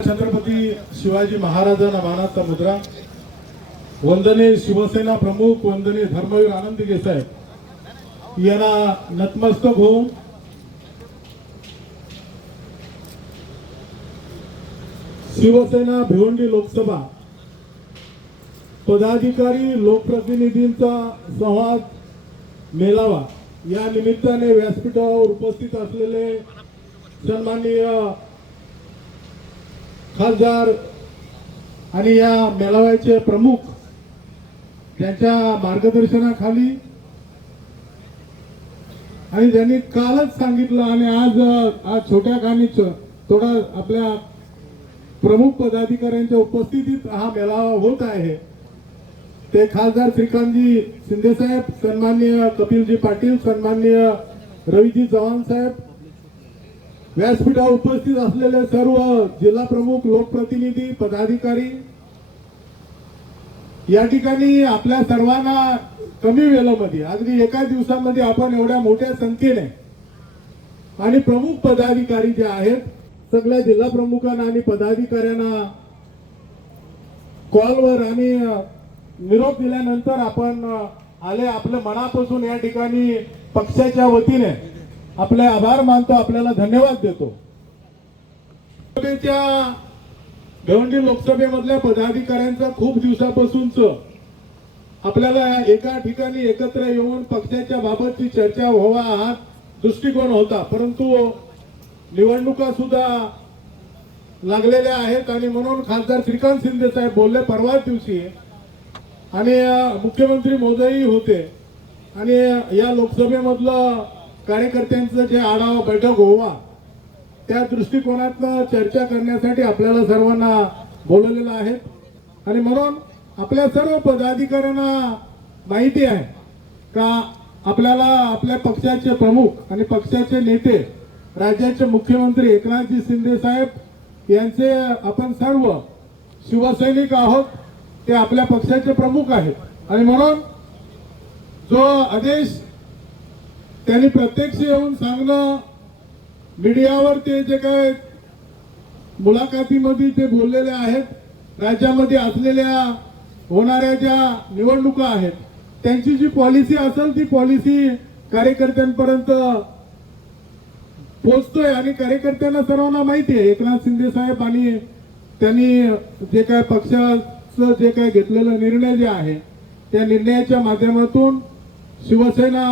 छत्रपती शिवाजी महाराजांना मानाचा मुद्रा. वंदने शिवसेना प्रमुख वंदने धर्मवीर आनंद साहेब. यांना नतमस्तक होऊन शिवसेना भिवंडी लोकसभा पदाधिकारी लोकप्रतिनिधींचा संवाद मेलावा. या निमित्ताने व्यासपीठावर उपस्थित असलेले सन्माननीय खासदार आणि या मेळाव्याचे प्रमुख त्यांच्या मार्गदर्शनाखाली आणि त्यांनी कालच सांगितलं आणि आज आज छोट्या खाणीच थोडा आपल्या प्रमुख पदाधिकाऱ्यांच्या उपस्थितीत हा मेळावा होत आहे. ते खासदार श्रीकांतजी शिंदेसाहेब सन्माननीय कपिलजी पाटील सन्माननीय रवीजी चव्हाण साहेब व्यासपीठावर उपस्थित असलेले सर्व जिल्हा प्रमुख लोकप्रतिनिधी पदाधिकारी या ठिकाणी आपल्या सर्वांना कमी वेळेमध्ये अगदी एका दिवसामध्ये आपण एवढ्या मोठ्या संख्येने आणि प्रमुख पदाधिकारी जे आहेत सगळ्या जिल्हा प्रमुखांना आणि पदाधिकाऱ्यांना कॉलवर आणि निरोप दिल्यानंतर आपण आले आपल्या मनापासून या ठिकाणी पक्षाच्या वतीने. आपले आभार मानतो आपल्याला धन्यवाद देतो. लोकसभेच्या भिवंडी लोकसभेमधल्या पदाधिकाऱ्यांचा खूप दिवसापासूनच आपल्याला एका ठिकाणी एकत्र येऊन पक्षाच्या बाबतची चर्चा व्हावा हा दृष्टिकोन होता. परंतु निवडणुका सुद्धा लागलेल्या आहेत आणि म्हणून खासदार श्रीकांत शिंदे साहेब बोलले परवा दिवशी. आणि मुख्यमंत्री मोदयही होते. आणि या लोकसभेमधलं कार्यकर्त्यांचं जे आढावा बैठक होवा त्या दृष्टिकोनातनं चर्चा करण्यासाठी आपल्याला सर्वांना बोलवलेलं आहे. आणि म्हणून आपल्या सर्व पदाधिकाऱ्यांना माहिती आहे का आपल्याला आपल्या पक्षाचे प्रमुख आणि पक्षाचे नेते राज्याचे मुख्यमंत्री एकनाथजी शिंदे साहेब यांचे आपण सर्व शिवसैनिक आहोत ते आपल्या पक्षाचे प्रमुख आहेत. आणि म्हणून जो आदेश त्यांनी प्रत्यक्ष येऊन सांगणं मीडियावर ते जे काय मुलाखतीमध्ये ते बोललेले आहेत राज्यामध्ये असलेल्या होणाऱ्या ज्या निवडणुका आहेत त्यांची जी पॉलिसी असेल ती पॉलिसी कार्यकर्त्यांपर्यंत पोहोचतोय आणि कार्यकर्त्यांना सर्वांना माहिती आहे. एकनाथ शिंदे साहेब आणि त्यांनी जे काय पक्षाचं जे काय घेतलेला निर्णय जे आहे त्या निर्णयाच्या माध्यमातून शिवसेना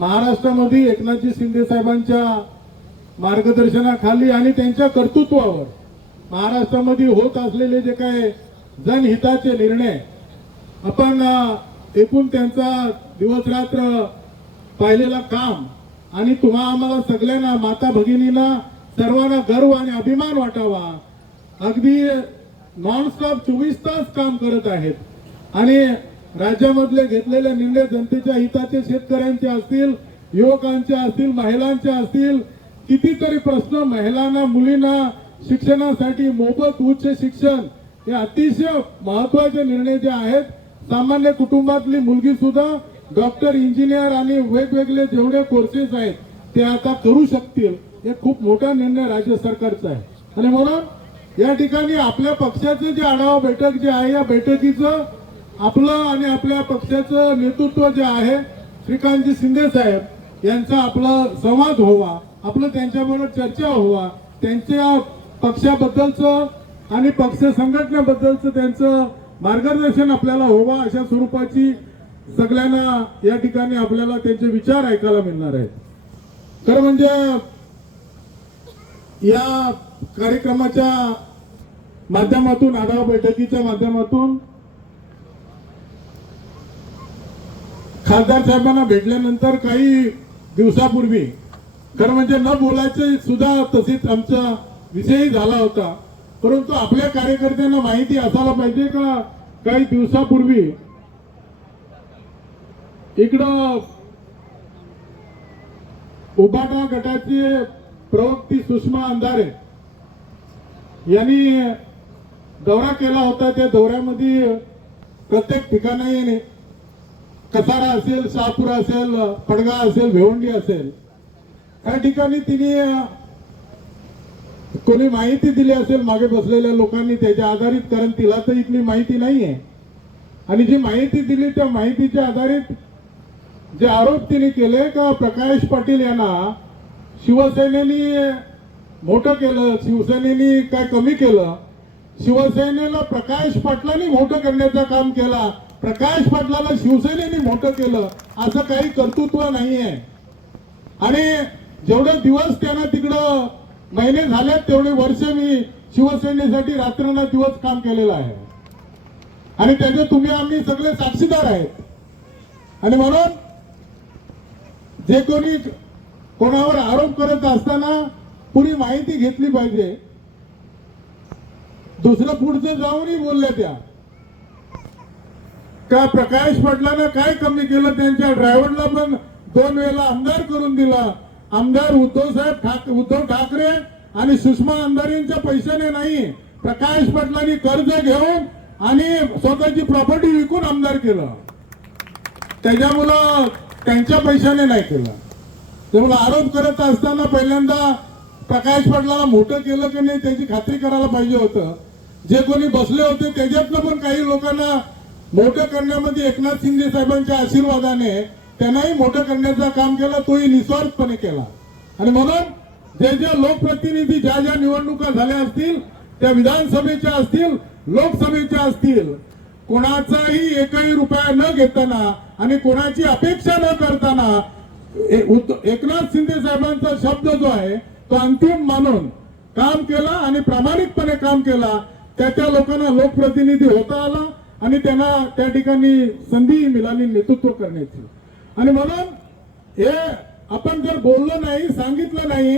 महाराष्ट्रामध्ये एकनाथजी शिंदे साहेबांच्या मार्गदर्शनाखाली आणि त्यांच्या कर्तृत्वावर महाराष्ट्रामध्ये होत असलेले जे काय जनहिताचे निर्णय आपण एकूण त्यांचा दिवस रात्र पाहिलेला काम आणि तुम्हा आम्हाला सगळ्यांना माता भगिनींना सर्वांना गर्व आणि अभिमान वाटावा. अगदी नॉनस्टॉप चोवीस तास काम करत आहेत. आणि राज्यामधले घेतलेले निर्णय जनतेच्या हिताचे शेतकऱ्यांचे असतील युवकांचे असतील महिलांचे असतील कितीतरी प्रश्न महिलांना मुलींना शिक्षणासाठी मोफत उच्च शिक्षण हे अतिशय महत्त्वाचे निर्णय जे आहेत. सामान्य कुटुंबातली मुलगी सुद्धा डॉक्टर इंजिनियर आणि वेगवेगळे जेवढे कोर्सेस आहेत ते आता करू शकतील. हे खूप मोठा निर्णय राज्य सरकारचा आहे. आणि म्हणून या ठिकाणी आपल्या पक्षाचे जे आढावा बैठक जे आहे या बैठकीचं आपलं आणि आपल्या पक्षाचं नेतृत्व जे आहे श्रीकांतजी शिंदे साहेब यांचा आपला संवाद व्हावा आपलं त्यांच्याबरोबर चर्चा व्हावा त्यांच्या पक्षाबद्दलचं आणि पक्ष संघटनेबद्दलचं त्यांचं मार्गदर्शन आपल्याला व्हावं अशा स्वरूपाची सगळ्यांना या ठिकाणी आपल्याला त्यांचे विचार ऐकायला मिळणार आहेत. खरं म्हणजे या कार्यक्रमाच्या माध्यमातून आढावा बैठकीच्या माध्यमातून खासदार साहेबांना भेटल्यानंतर काही दिवसापूर्वी खरं म्हणजे न बोलायचं सुद्धा तसेच आमचा विषयही झाला होता. परंतु आपल्या कार्यकर्त्यांना माहिती असायला पाहिजे का? काही दिवसापूर्वी इकडं उभाटा गटाचे प्रवक्ती सुषमा अंधारे यांनी दौरा केला होता. त्या दौऱ्यामध्ये प्रत्येक ठिकाणी कसारा असेल शहापूर असेल पडगा असेल भेवंडी असेल. या ठिकाणी तिने कोणी माहिती दिली असेल मागे बसलेल्या लोकांनी त्याच्या आधारित कारण तिला तर इथली माहिती नाही आहे आणि जी माहिती दिली त्या माहितीच्या आधारित जे आरोप तिने केले का प्रकाश पाटील यांना शिवसेनेनी मोठं केलं शिवसेनेनी काय कमी केलं शिवसेनेला प्रकाश पाटलांनी मोठं करण्याचं काम केला प्रकाश पाटलाला शिवसेनेने मोठं केलं असं काही कर्तृत्व नाहीये. आणि जेवढे दिवस त्यांना तिकडं महिने झालेत तेवढे वर्ष मी शिवसेनेसाठी रात्रीना दिवस काम केलेलं आहे. आणि त्याचे तुम्ही आम्ही सगळे साक्षीदार आहेत. आणि म्हणून जे कोणी कोणावर आरोप करत असताना पुरी माहिती घेतली पाहिजे. दुसरं पुढचं जाऊनही बोलल्या त्या. का प्रकाश पाटलानं काय कमी केलं? त्यांच्या ड्रायव्हरला पण दोन वेळेला आमदार करून दिला. आमदार उद्धव साहेब उद्धव ठाकरे आणि सुषमा अंधारींच्या पैशाने नाही. प्रकाश पाटलांनी कर्ज घेऊन आणि स्वतःची प्रॉपर्टी विकून आमदार केलं. त्याच्यामुळं त्यांच्या पैशाने नाही केलं. त्यामुळे आरोप करत असताना पहिल्यांदा प्रकाश पाटलाला मोठं केलं की नाही त्याची खात्री करायला पाहिजे होतं. जे कोणी बसले होते त्याच्यातनं पण काही लोकांना मोठं करण्यामध्ये एकनाथ शिंदे साहेबांच्या आशीर्वादाने त्यांनाही मोठं करण्याचं काम केलं तोही निस्वार्थपणे केला. आणि म्हणून जे जे लोकप्रतिनिधी ज्या ज्या निवडणुका झाल्या असतील त्या विधानसभेच्या असतील लोकसभेच्या असतील कोणाचाही एकही रुपया न घेताना आणि कोणाची अपेक्षा न करताना एकनाथ शिंदे साहेबांचा शब्द जो आहे तो अंतिम मानून काम केला आणि प्रामाणिकपणे काम केला. त्या त्या लोकांना लोकप्रतिनिधी होता आला. आणि त्यांना त्या ठिकाणी संधी मिळाली नेतृत्व करण्याची. आणि म्हणून हे आपण जर बोललो नाही सांगितलं नाही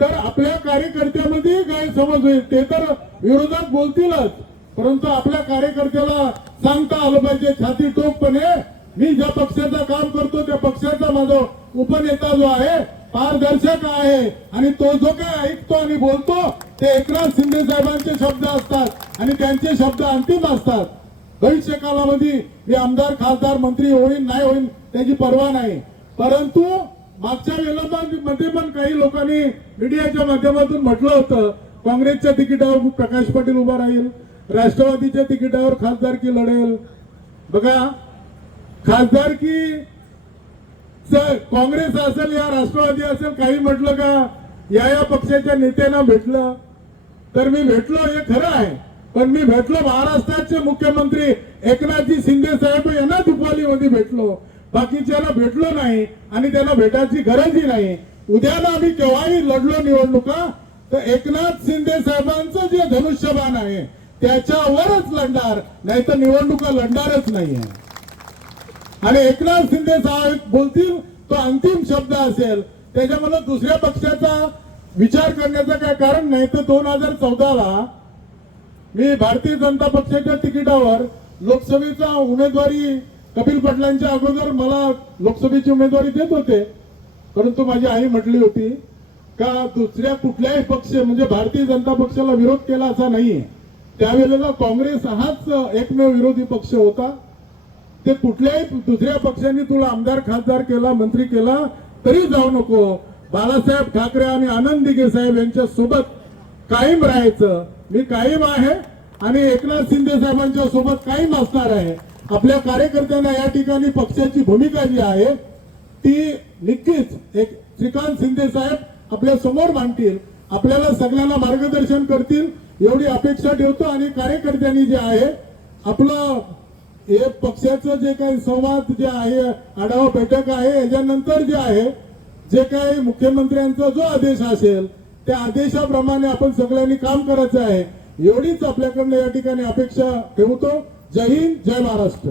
तर आपल्या कार्यकर्त्यामध्ये काय समज होईल. ते तर विरोधात बोलतीलच परंतु आपल्या कार्यकर्त्याला सांगता आलं पाहिजे छाती टोकपणे मी ज्या पक्षाचं काम करतो त्या पक्षाचा माझा उपनेता जो आहे पारदर्शक आहे आणि तो जो काय ऐकतो आणि बोलतो ते एकनाथ शिंदे साहेबांचे शब्द असतात आणि त्यांचे शब्द अंतिम असतात. भविष्य कालामध्ये मी आमदार खासदार मंत्री होईन नाही होईन त्याची पर्वा नाही. परंतु मागच्या वेळेमध्ये पण काही लोकांनी मीडियाच्या माध्यमातून म्हटलं होतं काँग्रेसच्या तिकिटावर प्रकाश पाटील उभा राहील राष्ट्रवादीच्या तिकिटावर खासदारकी लढेल. बघा खासदारकी च- काँग्रेस असेल या राष्ट्रवादी असेल काही म्हटलं का या या पक्षाच्या नेत्यांना भेटलं. तर मी भेटलो हे खरं आहे. पण मी भेटलो महाराष्ट्राचे मुख्यमंत्री एकनाथजी शिंदे साहेब यांना दुपालीमध्ये भेटलो. बाकीच्याला भेटलो नाही आणि त्यांना भेटायची गरजही नाही. उद्याला आम्ही केव्हाही लढलो निवडणुका तर एकनाथ शिंदे साहेबांचं जे धनुष्यबाण आहे त्याच्यावरच लढणार नाही तर निवडणुका लढणारच नाहीये. आणि एकनाथ शिंदे साहेब बोलतील तो अंतिम शब्द असेल. त्याच्यामुळे दुसऱ्या पक्षाचा विचार करण्याचं काय कारण नाही तर दोन हजार चौदाला मी भारतीय जनता पक्षाच्या तिकिटावर लोकसभेचा उमेदवारी कपिल पाटलांच्या अगोदर मला लोकसभेची उमेदवारी देत होते. परंतु माझी आई म्हटली होती का दुसऱ्या कुठल्याही पक्ष म्हणजे भारतीय जनता पक्षाला विरोध केला असा नाहीये. त्यावेळेला काँग्रेस हाच एकमेव विरोधी पक्ष होता. ते कुठल्याही दुसऱ्या पक्षांनी तुला आमदार खासदार केला मंत्री केला तरी जाऊ नको. बाळासाहेब ठाकरे आणि आनंद दिघे साहेब यांच्या सोबत कायम राहायचं. मी कायम आहे आणि एकनाथ शिंदे साहेबांच्या सोबत कायम असणार आहे. आपल्या कार्यकर्त्यांना या ठिकाणी पक्षाची भूमिका जी आहे ती नक्कीच एक श्रीकांत शिंदे साहेब आपल्यासमोर मांडतील. आपल्याला सगळ्यांना मार्गदर्शन करतील एवढी अपेक्षा ठेवतो आणि कार्यकर्त्यांनी जे आहे आपलं हे पक्षाचं जे काही संवाद जे आहे आढावा बैठक आहे याच्यानंतर जे आहे जे काही मुख्यमंत्र्यांचा जो आदेश असेल त्या आदेशाप्रमाणे आपण सगळ्यांनी काम करायचं आहे. एवढीच आपल्याकडनं या ठिकाणी अपेक्षा ठेवतो. जय हिंद जय महाराष्ट्र.